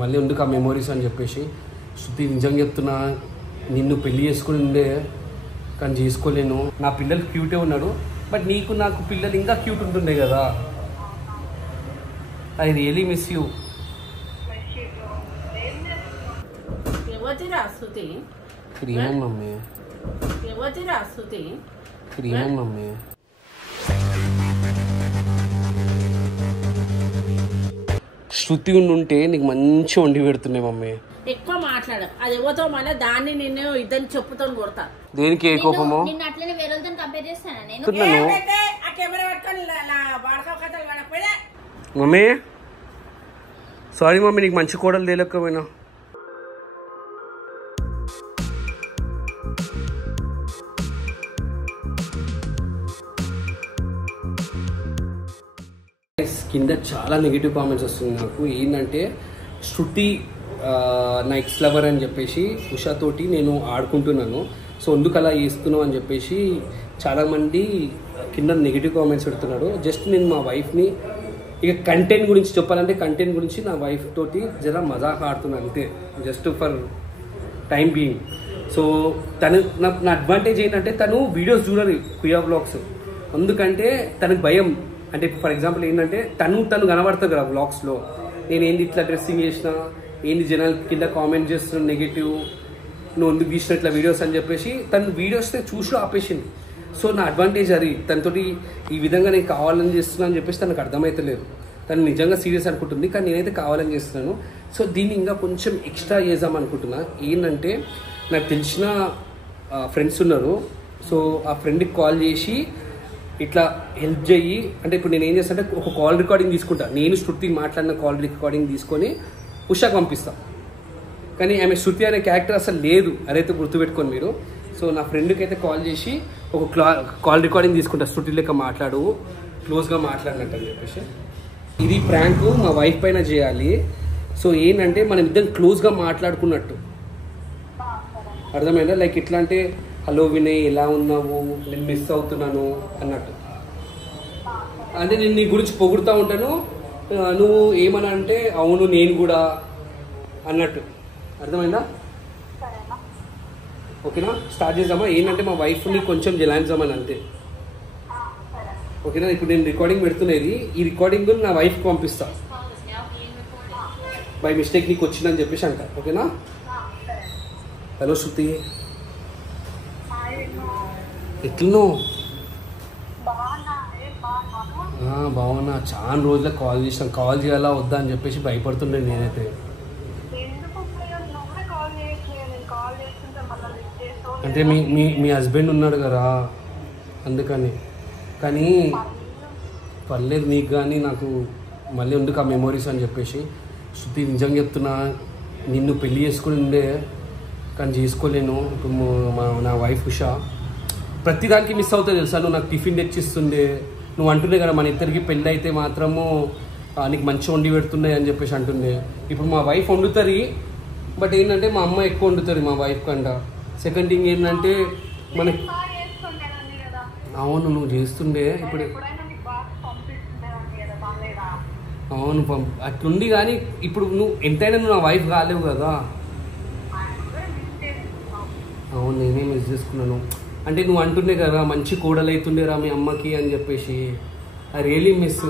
మళ్ళీ ఎందుకు ఆ మెమోరీస్ అని చెప్పేసి. శృతి నిజంగా చెప్తున్నా, నిన్ను పెళ్లి చేసుకుని ఉండే కానీ చేసుకోలేను. నా పిల్లలు క్యూటే ఉన్నాడు, బట్ నీకు నాకు పిల్లలు ఇంకా క్యూట్ ఉంటుండే కదా. I really miss you. క్రీమన్ మమ్మీ, క్రీమన్ మమ్మీ. శృతి ఉంటే నీకు మంచి వండి పెడుతున్నాయి మమ్మీ. ఎక్కువ మాట్లాడ, అది ఎవరితో మళ్ళీ దాన్ని నిన్ను ఇద్దరు చెప్పుతో కొడతా. దేనికి ఏ కోపము? మమ్మీ సారీ మమ్మీ, నీకు మంచి కోడలు తేలేకపోయినా. కింద చాలా నెగిటివ్ కామెంట్స్ వస్తుంది నాకు. ఏంటంటే శృతి నా ఎక్స్ లవర్ అని చెప్పేసి ఉషాతోటి నేను ఆడుకుంటున్నాను, సో ఎందుకు అలా చేస్తున్నావు అని చెప్పేసి చాలామంది కింద నెగిటివ్ కామెంట్స్ పెడుతున్నాడు. జస్ట్ నేను మా వైఫ్ని ఇక కంటెంట్ గురించి చెప్పాలంటే, కంటెంట్ గురించి నా వైఫ్ తోటి జర మజాక్ ఆడుతున్నాను అంతే, just for time being. So తను నా అడ్వాంటేజ్ ఏంటంటే తను వీడియోస్ చూడరు కుయా వ్లాగ్స్, ఎందుకంటే తనకు భయం. అంటే ఫర్ ఎగ్జాంపుల్ ఏంటంటే తను కనబడుతుంది కదా వ్లాగ్స్లో, నేను ఏంది ఇట్లా డ్రెస్సింగ్ చేసినా, ఏంది జనాలు కింద కామెంట్ చేస్తున్నా నెగిటివ్, నువ్వు ఎందుకు తీసిన ఇట్లా వీడియోస్ అని చెప్పేసి తను వీడియోస్ చూసి ఆపేసింది. సో నా అడ్వాంటేజ్ అది. తనతోటి ఈ విధంగా నేను కావాలని చేస్తున్నా అని చెప్పేసి తనకు అర్థమవుతలేదు. తను నిజంగా సీరియస్ అనుకుంటుంది, కానీ నేనైతే కావాలని చేస్తున్నాను. సో దీన్ని ఇంకా కొంచెం ఎక్స్ట్రా చేద్దాం అనుకుంటున్నా. ఏంటంటే నాకు తెలిసిన ఫ్రెండ్స్ ఉన్నారు, సో ఆ ఫ్రెండ్కి కాల్ చేసి ఇట్లా హెల్ప్ చేయి అంటే, ఇప్పుడు నేను ఏం చేస్తానంటే ఒక కాల్ రికార్డింగ్ తీసుకుంటా, నేను శృతి మాట్లాడిన కాల్ రికార్డింగ్ తీసుకొని ఉషాకి పంపిస్తాను. కానీ ఆమె శృతి అనే క్యారెక్టర్ అసలు లేదు, అదైతే గుర్తుపెట్టుకోండి మీరు. సో నా ఫ్రెండ్కి అయితే కాల్ చేసి ఒక కాల్ రికార్డింగ్ తీసుకుంటా, శృతి లెక్క మాట్లాడు, క్లోజ్గా మాట్లాడినట్టు అని చెప్పేసి. ఇది ప్రాంక్ మా వైఫ్ పైన చేయాలి. సో ఏంటంటే మనం ఇద్దరం క్లోజ్గా మాట్లాడుకున్నట్టు, అర్థమైందా? లైక్ ఎట్లా అంటే, హలో వినయ్ ఎలా ఉన్నావు, నేను మిస్ అవుతున్నాను అన్నట్టు. అంటే నేను నీ గురించి పొగుడుతూ ఉంటాను, నువ్వు ఏమన్నా అంటే అవును నేను కూడా అన్నట్టు, అర్థమైందా? ఓకేనా? స్టార్ట్ చేద్దామా? ఏంటంటే మా వైఫ్ని కొంచెం జలాయించామని అంతే, ఓకేనా? ఇప్పుడు నేను రికార్డింగ్ పెడుతున్నది, ఈ రికార్డింగ్ నా వైఫ్కి పంపిస్తా, బై మిస్టేక్ నీకు వచ్చిందని చెప్పేసి అంట, ఓకేనా? హలో శృతి, ఎట్లనో? బాగున్నా. చాలా రోజులకు కాల్ చేసాం, కాల్ చేయాలా వద్దా అని చెప్పేసి భయపడుతుండే నేనైతే. అంటే మీ హస్బెండ్ ఉన్నాడు కదా అందుకని. కానీ పర్లేదు నీకు కానీ నాకు మళ్ళీ ఎందుకు ఆ మెమోరీస్ అని చెప్పేసి. శృతి నిజంగా చెప్తున్నా, నిన్ను పెళ్లి చేసుకుని ఉండే కానీ చేసుకోలేను. ఇప్పుడు నా వైఫ్ ఉషా ప్రతిదానికి మిస్ అవుతుంది తెలుసా. నువ్వు నాకు టిఫిన్ తెచ్చిస్తుండే, నువ్వు అంటుండే కదా మన ఇద్దరికి పెళ్ళి అయితే మాత్రము నీకు మంచి వండి పెడుతున్నాయి అని చెప్పేసి అంటుండే. ఇప్పుడు మా వైఫ్ వండుతుంది, బట్ ఏంటంటే మా అమ్మ ఎక్కువ వండుతుంది మా వైఫ్ కంట. సెకండ్ థింగ్ ఏంటంటే మనకి, అవును నువ్వు చేస్తుండే, ఇప్పుడు అవును అట్లుండి, కానీ ఇప్పుడు నువ్వు ఎంతైనా నువ్వు నా వైఫ్ కాలేవు కదా. అవును నేనే మిస్ చేసుకున్నాను. అంటే నువ్వు అంటుండే కదా మంచి కోడలు అవుతుండేరా మీ అమ్మకి అని చెప్పేసి. I really miss.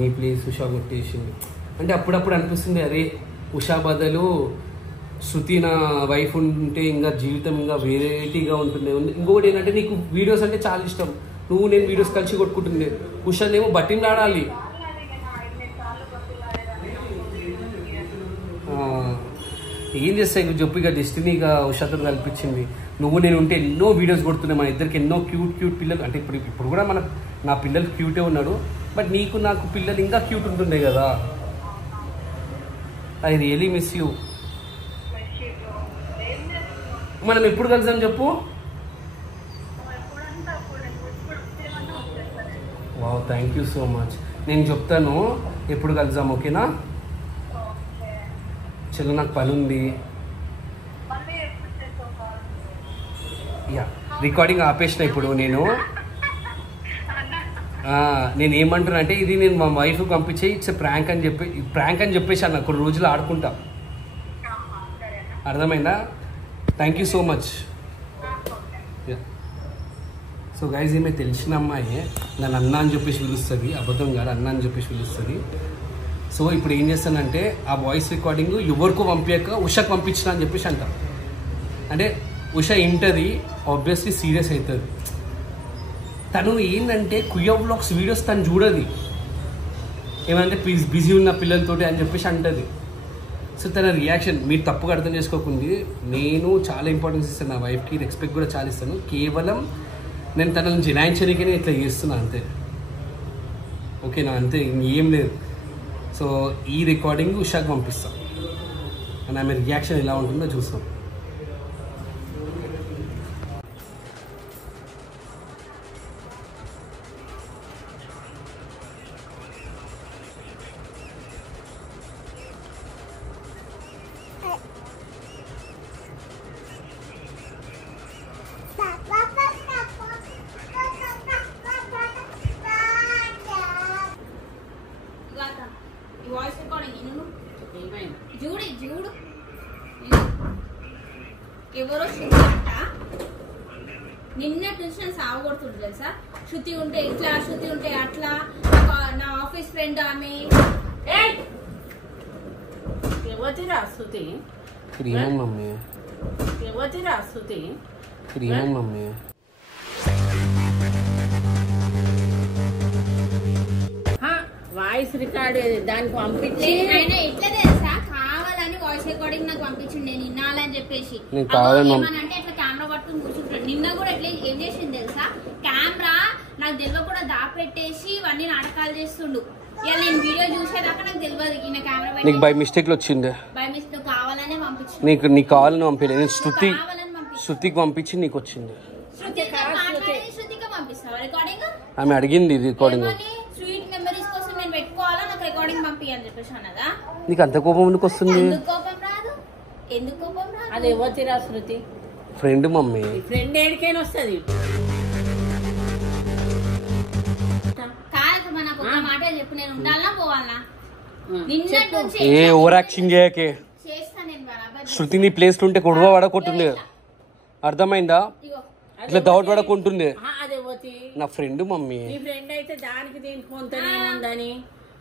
నీ ప్లేస్ ఉషా కొట్టేసింది. అంటే అప్పుడప్పుడు అనిపిస్తుంది, అరే ఉషా బదులు శృతి నా వైఫ్ ఉంటే ఇంకా జీవితం ఇంకా వెరైటీగా ఉంటుంది. ఇంకొకటి ఏంటంటే నీకు వీడియోస్ అంటే చాలా ఇష్టం, నువ్వు నేను వీడియోస్ కలిసి కొట్టుకుంటుండే. ఉషానేమో బట్టిని ఆడాలి. ఏం చేస్తాయి చెప్పు, ఇక డెస్టినీగా ఉషాతో కల్పించింది. నువ్వు నేను ఉంటే ఎన్నో వీడియోస్ కొడుతున్నాయి, మన ఇద్దరికి ఎన్నో క్యూట్ పిల్లలు. అంటే ఇప్పుడు కూడా నా పిల్లలు క్యూటే ఉన్నాడు, బట్ నీకు నాకు పిల్లలు ఇంకా క్యూట్ ఉంటుండే కదా. I really miss you. మనం ఎప్పుడు కలిసాం చెప్పు? Wow, thank you so much. నేను చెప్తాను ఎప్పుడు కలిసాం, ఓకేనా? చలో నాకు పని ఉంది. యా రికార్డింగ్ ఆపేసిన ఇప్పుడు నేను. నేను ఏమంటున్నా అంటే ఇది నేను మా వైఫ్ పంపించే ఇట్స్ ప్రాంక్ అని చెప్పేసి అన్న కొన్ని రోజులు ఆడుకుంటా. అర్థమైందా? Thank you so much. So guys ఈమె తెలిసిన అమ్మాయి నన్ను అన్న అని చెప్పేసి పిలుస్తుంది, అబద్ధం కాదు అన్న అని చెప్పేసి పిలుస్తుంది. సో ఇప్పుడు ఏం చేస్తానంటే ఆ వాయిస్ రికార్డింగ్ ఎవరికో పంపించాక ఉషకు పంపించిన అని చెప్పేసి అంటాం. అంటే ఉష వింటుంది, ఆబ్వియస్లీ సీరియస్ అవుతుంది. తను ఏంటంటే కుయ్య వ్లాగ్స్ వీడియోస్ తను చూడది, ఏమంటే బిజీ ఉన్న పిల్లలతోటి అని చెప్పేసి అంటుంది. సో తన రియాక్షన్ మీరు తప్పుగా అర్థం చేసుకోకుంది. నేను చాలా ఇంపార్టెన్స్ ఇస్తాను నా వైఫ్కి, రెస్పెక్ట్ కూడా చాలా ఇస్తాను. కేవలం నేను తనని జనాయించడానికనే ఇట్లా చేస్తున్నాను అంతే. ఓకేనా? అంతే, ఇంకేం లేదు. సో ఈ రికార్డింగ్ ఉషాకి పంపిస్తాం అండ్ ఆమె రియాక్షన్ ఎలా ఉంటుందో చూస్తాం. చూడు ఎవరో శృతి అంట, నిన్నటి నుంచి నేను సావగొడుతుంది తెలుసా. శృతి ఉంటే ఇట్లా, శృతి ఉంటే అట్లా, నా ఆఫీస్ ఫ్రెండ్ ఆమె. ఎవరిరా శృతి? మమ్మీ ఎవరిరా శృతి? మమ్మీ వాయిస్ రికార్డ్ దానికి పంపించి ఆయన ఎట్లా తెలుసా, కావాలని వాయిస్ రికార్డింగ్ నాకు పంపించింది నేను వినాలని చెప్పేసి. ఏమనంటే అట్లా కెమెరా పట్టుకుని కూర్చుంటాడు. నిన్న కూడా ఎట్లా ఏం చేసింది తెలుసా, కెమెరా నాకు తెలియ కూడా దాపెట్టేసి ఇవన్నీ నాటకాలు చేస్తుండు. ఇలా నేను వీడియో చూసేదాకా నాకు తెలియదు ఈయన కెమెరా నీకు బై మిస్టేక్ లో వచ్చింది. బై మిస్టేక్ కావాలనే పంపించింది. నీకు కావాలని పంపించలేదు, నేను శృతికి పంపించి నీకు వచ్చింది. శృతికి పంపిస్తావా రికార్డింగ్? ఆమె అడిగింది రికార్డింగ్. స్వీట్ మెమరీస్ కోసం నేను పెట్టుకోవాలా, నాకు రికార్డింగ్ పంపించని చెప్పేసి అన్నదా. నీకు అంత కోపం ఎందుకు వస్తుంది? ఎందుకు కోపం రాదు? ఎందుకు కోపం రాదు? అది ఎవరిరా శృతి? Friend mummy. ఫ్రెండ్ ఏడికైనా వస్తుంది. కాదు మనకు ఒక మాట చెప్పు, నేను ఉండాలనా పోవాలనా? నిన్నటి నుంచి ఏ ఓవర్ యాక్షన్ చేయకే. చేస్తా నేను బరాబర్. శృతిని ప్లేస్ ఉంటే గొడవ పడకుంటుంది, అర్థమైందా? ఇట్లా డౌట్ పడకుంటుంది. అది ఎవరి? నా ఫ్రెండ్ మమ్మీ. నీ ఫ్రెండ్ అయితే దానికి దీనికి కొంతనేముందని,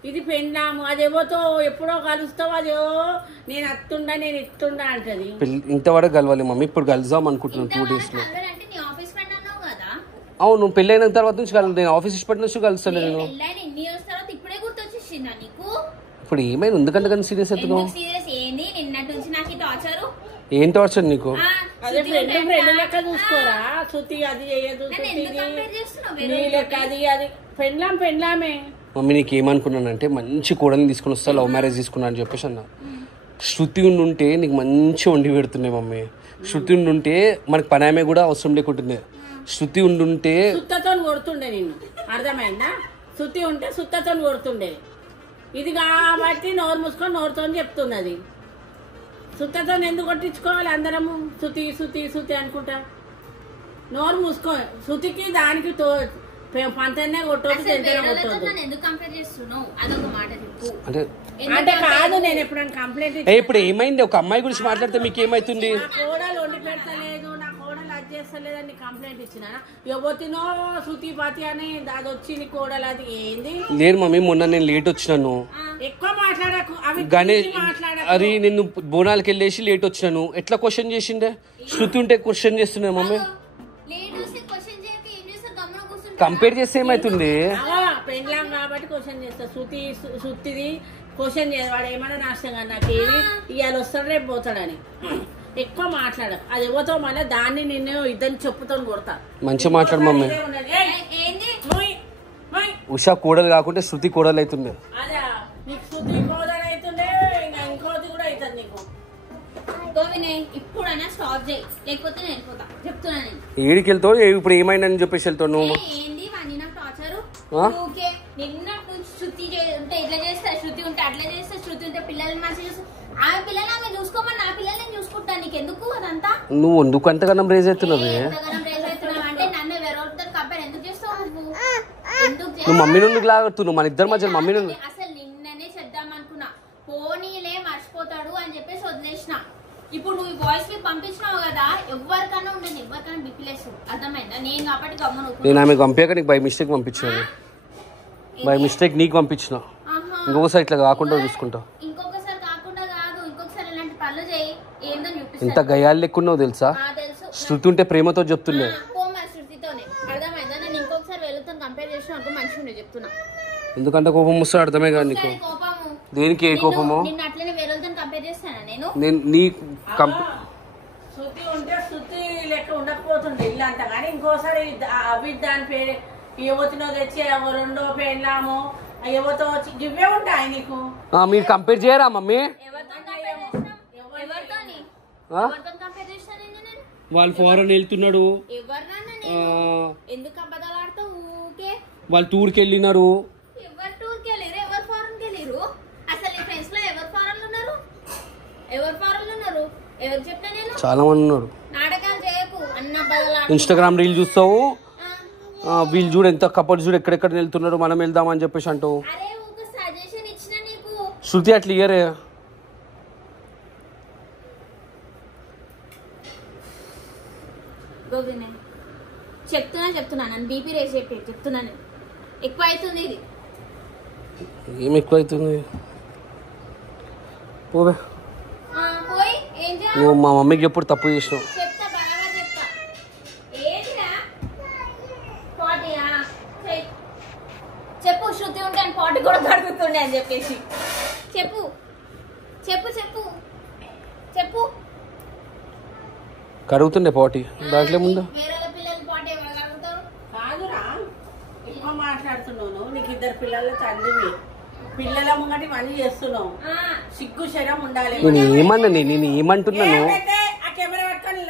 ఇది పెండాము. అది ఎవరితో ఎప్పుడో కలుస్తావు, అది నేను అత్తుండా నేను ఇస్తుండా అంటది. ఇంతవరకు కలవాలి మమ్మీ, ఇప్పుడు కలుద్దాం అనుకుంటున్నాను 2 days లో. అవును, పెళ్ళైన తర్వాత నుంచి నేను ఆఫీస్ ఇష్టపడి నుంచి కలుస్తాను నేను. ఇప్పుడు ఏమైనా ఎందుకంటే కానీ సీరియస్ అవుతున్నావు? ఏం టార్చర్ నీకు? అదే ఫ్రెండ్ లెక్క చూసుకోరా శృతి, అది చేయదు నీ లెక్క, అది పెండ్లామే. మమ్మీ నీకు ఏమనుకున్నానంటే మంచి కోడల్ని తీసుకుని వస్తా, లవ్ మ్యారేజ్ తీసుకున్నా అని చెప్పేసి అన్నా. శృతి ఉండుంటే నీకు మంచి వండి పెడుతున్నాయి మమ్మీ. శృతి ఉండుంటే మనకు పనామే కూడా అవసరం లేకుంటుంది. శృతి ఉండుంటే సుత్తతో కొడుతుండే నిన్ను, అర్థమైందా? శృతి ఉంటే సుత్తతో కొడుతుండే. ఇది కాబట్టి నోరు మూసుకొని నోరుతో చెప్తున్నది. సుత్తతో ఎందుకు కొట్టించుకోవాలి అందరము? శృతి శృతి శృతి అనుకుంటా. నోరు మూసుకో. శృతికి దానికి పంతనే కొట్టొద్దు, కొట్టొద్దు. అంటే కాదు, నేను ఎప్పుడైనా కంప్లైంట్ ఇప్పుడు ఏమైంది? ఒక అమ్మాయి గురించి మాట్లాడితే మీకు ఏమైతుంది? కోడలు వండి పెడతలేదు, నా కోడలు అది చేస్తలేదని కంప్లైంట్ ఇచ్చిన. ఎవరినో శృతి పాతి అని అది వచ్చింది కోడలు, అది ఏంది? లేదు మమ్మీ, మొన్న నేను లేట్ వచ్చినాను. ఎక్కువ మాట్లాడకు, అవి అది నిన్ను బోనాలకి వెళ్ళేసి లేట్ వచ్చినాను. ఎట్లా క్వశ్చన్ చేసిండే? శృతి ఉంటే క్వశ్చన్ చేస్తున్నా మమ్మీ. కంపేర్ చేస్తే ఏమైతుంది? పెండ్లాం కాబట్టి క్వశ్చన్ చేస్తా. శృతిది క్వశ్చన్ చేయాడు, ఏమన్నా నాశనం కదా నాకేమి ఇవాళ వస్తాడు రేపు పోతాడని. ఎక్కువ మాట్లాడకు, అది ఎవరితో మళ్ళీ దాన్ని నిన్ను ఇద్దరిని చెప్పుతో కొడతా. మంచిగా మాట్లాడు మమ్మీ. ఉషా కోడలు కాకుంటే శృతి కోడలు అవుతుంది. అదే నీకు శృతి కోడలు అవుతుండే, ఇంకా ఇంకోటి కూడా అవుతుంది నీకు. ఇప్పుడైనా స్టాప్ చేయి, లేకపోతే నేను వెళ్ళిపోతా చెప్తున్నా. ఏడికి వెళ్తావు? ఇప్పుడు ఏమైందని చెప్పేసి వెళ్తావు నువ్వు? ఏంది వాడిని నాకు టార్చరు? నిన్న శృతి ఉంటే ఇట్లా చేస్తా, శృతి ఉంటే అట్లా చేస్తా, శృతి ఉంటే పిల్లల్ని మంచిగా చూస్తా. ఆమె పిల్లలు ఆమె చూసుకోమని నా పిల్లల్ని నేను చూసుకుంటాను. నీకు ఎందుకు అదంతా? నువ్వు ఎందుకు అంతగానం రేజ్ అవుతున్నావు? అంటే నన్ను వేరే కంపేర్ ఎందుకు చేస్తావు నువ్వు? ఎందుకు నువ్వు మమ్మీ నుండి లాగుతున్నావు, మన ఇద్దరి మధ్య మమ్మీ నుండి. అసలు నిన్ననే చేద్దాం అనుకున్నా, పోనీలే మర్చిపోతాడు అని చెప్పేసి వదిలేసిన. ఇప్పుడు నువ్వు వాయిస్ క్లిప్ పంపించినావు కదా, ఎవరికైనా ఉండదు, ఎవరికైనా బిపిలేసు, అర్థమైందా? నేను కాబట్టి గమ్మున. నేను ఆమె పంపాక నీకు బై మిస్టేక్ పంపించాను, బై మిస్టేక్ నీకు పంపించిన. ఇంకొకసారి ఇట్లా కాకుండా చూసుకుంటా. ఇంకొకసారి కాకుండా కాదు, ఇంకొకసారి ఇలాంటి పనులు చేయి, ఏందని చూపిస్తా. ఎంత గయాలు లెక్కున్నావు తెలుసా? శృతి ఉంటే ప్రేమతో చెప్తున్నా. శృతితోనే అర్థమైందా? నేను ఇంకొకసారి వెళ్తా కంపేర్ చేసిన అనుకో మంచిగా ఉండే చెప్తున్నా. ఎందుకంటే కోపం వస్తే అర్థమే కాదు నీకు. దేనికి ఏ కోపము? నిన్ను అట్లనే వేరేతో కంపేర్ చేస్తానా నేను? నీ శృతి ఉంటే శృతి లెక్క ఉండకపోతుండే ఇల్లు అంతా, కానీ ఇంకోసారి అవి దాని పేరు యువతినో తెచ్చి రెండో పెళ్ళాము యువతో వచ్చి ఇవే ఉంటాయి నీకు. మీరు కంపేర్ చేయరా మమ్మీ? వాళ్ళు ఫారెన్ వెళ్తున్నాడు, ఎందుకు అబద్ధాలు ఆడతావు ఊకే? వాళ్ళు టూర్కి వెళ్ళినారు. ఎవరు టూర్కి వెళ్ళిరు? ఎవరు ఫారెన్కి వెళ్ళిరు? అసలు నీ ఫ్రెండ్స్ లో ఎవరు ఫారెన్లు ఉన్నారు? ఎవరు ఫారెన్లు ఉన్నారు? ఎవరు చెప్తా? నేను చాలా మంది ఉన్నారు. నాటకాలు చేయకు అన్న బదులు. ఇన్స్టాగ్రామ్ రీల్ చూస్తావు, వీళ్ళు చూడు ఎంత కపుల్స్ చూడు ఎక్కడెక్కడ వెళ్తున్నారు, మనం వెళ్దామని చెప్పేసి అంటావు. అరే ఒక సజెషన్ ఇచ్చిన నీకు. శృతి అట్లా ఇయరే. గోవింద్ చెప్తున్నా నన్ను బీపీ రేస్ చెప్తున్నాను. ఎక్కువ అవుతుంది ఇది. ఏం ఎక్కువ అవుతుంది? పోవే పోయి ఏం చేయాలి? నువ్వు మా మమ్మీకి ఎప్పుడు తప్పు చేసినావు. చెప్తా బాగా చెప్తా. ఏంటిరా పాటియా? చెప్పు. శృతి ఉంటే అని పాటి కూడా కడుగుతుండే అని చెప్పేసి చెప్పు చెప్పు చెప్పు చెప్పు. కడుగుతుండే పాటి దాంట్లో ముందు. వేరే పిల్లలు పాటి ఎవరు కడుగుతారు? కాదురా, ఎక్కువ మాట్లాడుతున్నావు. నీకు ఇద్దరు పిల్లల తండ్రివి, పిల్లల ముంగటి ఇవన్నీ చేస్తున్నావు. సిగ్గు శరం ఉండాలి. నేను ఏమన్నా, నేను ఏమంటున్నాను? ఆ కెమెరా పట్టుకొని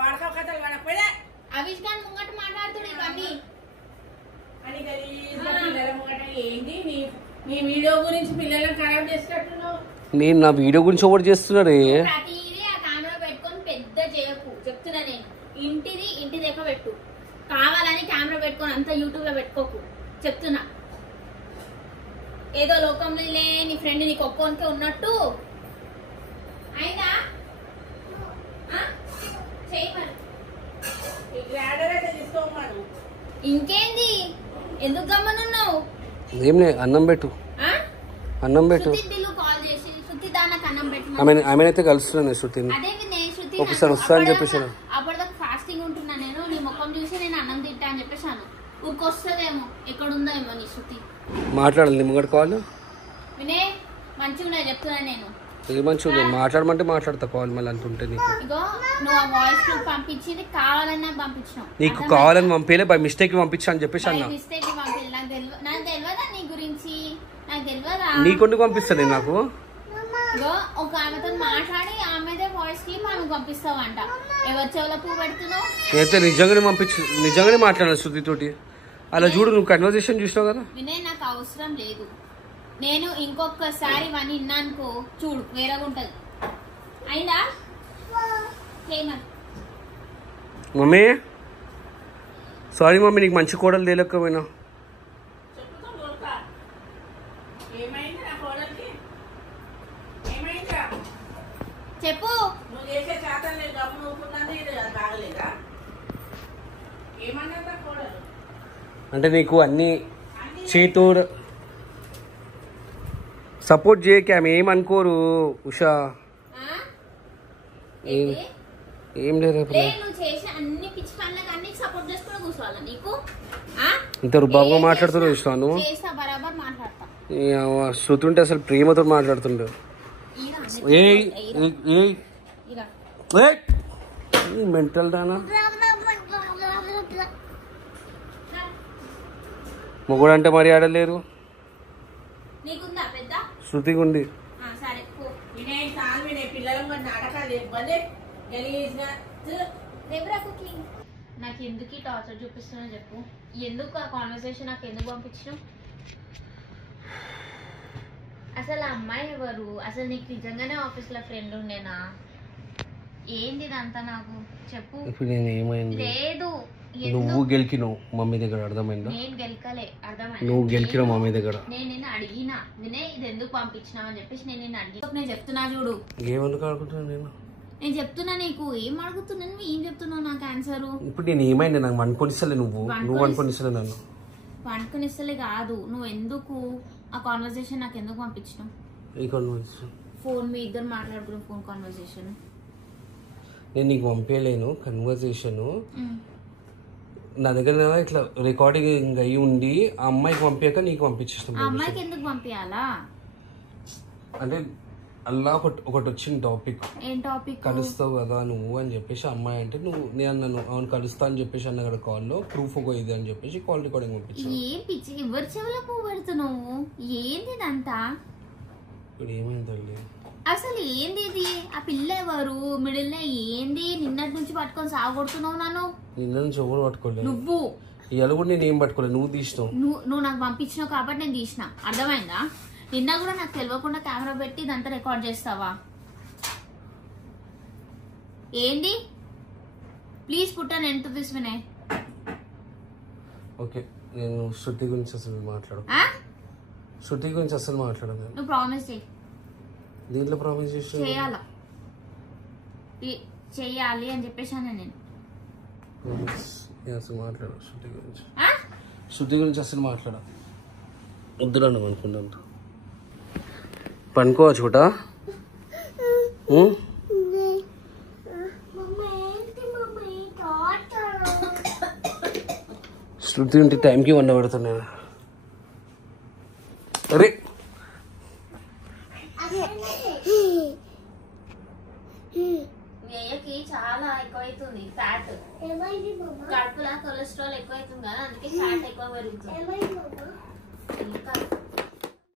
వాడక కథలు పడకపోయా అవిష్కాన్ ముంగట మాట్లాడుతుడు ఇవన్నీ అని పిల్లల ముంగట ఏంటి నీ వీడియో గురించి పిల్లలను ఖరాబ్ చేసినట్టున్నావు. నేను నా వీడియో గురించి ఒకటి చేస్తున్నారే. ప్రతిదీ ఆ కెమెరా పెట్టుకొని పెద్ద చేయకు చెప్తున్నా. నేను ఇంటి దగ్గర పెట్టు, కావాలని కెమెరా పెట్టుకొని అంతా యూట్యూబ్ లో పెట్టుకోకు చెప్తున్నా. ఏదో లోకంలో నీ ఫ్రెండ్ నీకు ఒక్కొనికే ఉన్నట్టు అయినా ఇంకేంది? ఎందుకు గమ్మనున్నావు? ఏం లేదు, అన్నం పెట్టు, అన్నం పెట్టు. కాల్ చేసి శృతి దానికి అన్నం పెట్టు. ఆమెనైతే కలుస్తున్నాను శృతిని. అదే శృతి ఒకసారి వస్తా అని చెప్పేసాను. అప్పటిదాకా ఫాస్టింగ్ ఉంటున్నా నేను. నీ ముఖం చూసి నేను అన్నం తింటా అని చెప్పేసాను. ఊరికొస్తుందేమో, ఎక్కడుందో ఏమో నీ శృతి. మాట్లాడాలి ముంగడు కాల్ వినే మంచిగా ఉన్నాయి చెప్తున్నా నేను. ఇది మంచిగా మాట్లాడమంటే మాట్లాడతా కాల్ మళ్ళీ అంటుంటే. నీకు ఇగో నువ్వు ఆ వాయిస్ పంపించింది కావాలని నాకు పంపించినావు. నీకు కావాలని పంపేలే, బై మిస్టేక్ పంపించా అని చెప్పేసి అన్నా. మిస్టేక్ పంపేది నాకు తెలియదా నీ గురించి? నాకు తెలియదా? నీకొందుకు పంపిస్తాను నాకు? ఇగో ఒక ఆమెతో మాట్లాడి ఆమెదే వాయిస్ క్లిప్ ఆమెకు పంపిస్తావంట. ఎవరి చెవుల పువ్వు పెడుతున్నావు? అయితే నిజంగానే మాట్లాడాను శృతితోటి. అలా చూడు, నువ్వు కన్వర్సేషన్ చూసినావు కదా. వినే నాకు అవసరం లేదు. నేను ఇంకొకసారి ఇవన్నీ విన్నానుకో చూడు వేరేగా ఉంటది. అయిందా? మమ్మీ సారీ మమ్మీ, నీకు మంచి కోడలు తేలేకపోయినా. చెప్పు. అంటే నీకు అన్ని చేతో సపోర్ట్ చేయక ఆమె ఏమనుకోరు ఉషా. ఏం లేదు, ఇంత రుబాబుగా మాట్లాడుతున్నావు ఇష్టం. నువ్వు శృతి ఉంటే అసలు ప్రేమతో మాట్లాడుతుండే. మెంటల్ దానా మొగుడు అంటే మరి ఆడలేరు. శృతికి ఉంది. నాకు ఎందుకు టార్చర్ చూపిస్తున్నా చెప్పు? ఎందుకు ఆ కాన్వర్సేషన్ నాకు ఎందుకు పంపించు? అసలు ఆ అమ్మాయి ఎవరు? అసలు నీకు నిజంగానే ఆఫీస్ లో ఫ్రెండ్ ఉండేనా? ఏంది ఇదంతా నాకు చెప్పు. ఇప్పుడు నేను ఏమైంది? లేదు నువ్వు గెలికినావు మమ్మీ దగ్గర, అర్థమైందా? నేను గెలకలే, అర్థమైంది. నువ్వు గెలికినావు మమ్మీ దగ్గర. నేను నిన్ను అడిగినా, నేనే ఇది ఎందుకు పంపించినావు అని చెప్పేసి నేను నిన్ను అడిగి నేను చెప్తున్నా చూడు. ఏమనుకు ఆడుకుంటున్నా నేను చెప్తున్నా నీకు, ఏం అడుగుతున్నా నువ్వు, ఏం చెప్తున్నావు నాకు ఆన్సర్. ఇప్పుడు నేను ఏమైంది? నాకు వండుకొనిస్తలే, నువ్వు వండుకొనిస్తలే నన్ను. వండుకొనిస్తలే కాదు, నువ్వు ఎందుకు ఆ కాన్వర్సేషన్ నాకు ఎందుకు పంపించినావు? ఈ కాన్వర్సేషన్ ఫోన్ మీ ఇద్దరు మాట్లాడుకున్న ఫోన్ కాన్వర్సేషన్ నేను నీకు పంపించలేను. కన్వర్సేషన్ నా దగ్గర ఇట్లా రికార్డింగ్ అయ్యి ఉండి ఆ అమ్మాయికి పంపాక నీకు పంపించేస్తాం. ఆ అమ్మాయికి ఎందుకు పంపించాలా అంటే అలా ఒకటి వచ్చిన టాపిక్. ఏం టాపిక్? కలుస్తావు కదా నువ్వు అని చెప్పేసి అమ్మాయి అంటే నువ్వు నేను అన్నాను అవును కలుస్తా అని చెప్పేసి అన్న కదా కాల్లో ప్రూఫ్ ఒక ఇది అని చెప్పేసి కాల్ రికార్డింగ్ పంపించాను. ఏం పిచ్చి ఎవరి చెవులో పువ్వు పెడుతున్నావు? ఏంది ఇదంతా? ఇప్పుడు ఏమైంది తల్లి? అసలు ఏంది ఇది? ఆ పిల్ల ఎవరు? మిడిల్ ఏంది? నిన్నటి నుంచి పట్టుకొని సాగొడుతున్నావు నన్ను. నిన్న నుంచి ఎవరు పట్టుకోలేదు. నువ్వు ఇవాళ కూడా నేను ఏం పట్టుకోలేదు, నువ్వు తీసినావు. నువ్వు నాకు పంపించినావు కాబట్టి నేను తీసిన, అర్థమైందా? నిన్న కూడా నాకు తెలియకుండా కెమెరా పెట్టి ఇదంతా రికార్డ్ చేస్తావా? ఏంది? Please put an end to this Vinay. Okay నేను శృతి గురించి అసలు మాట్లాడు. శృతి గురించి అసలు మాట్లాడదు. నువ్వు ప్రామిస్ చేయి. దీంట్లో ప్రామిస్ చేయాలి అని చెప్పేసాను నేను. అసలు మాట్లాడు శృతి గురించి. శృతి గురించి అసలు మాట్లాడ వద్దురాను అనుకున్నాను. పనుకోవచ్చు కూడా. శృతి ఉంటే టైంకి వండబడుతున్నాను. అరే మేయకి చాలా ఎక్కువైతుంది ఫ్యాట్, కడుపులో కొలెస్ట్రాల్ ఎక్కువైతుంది కదా, అందుకే ఫ్యాట్ ఎక్కువ పెరుగుతుంది.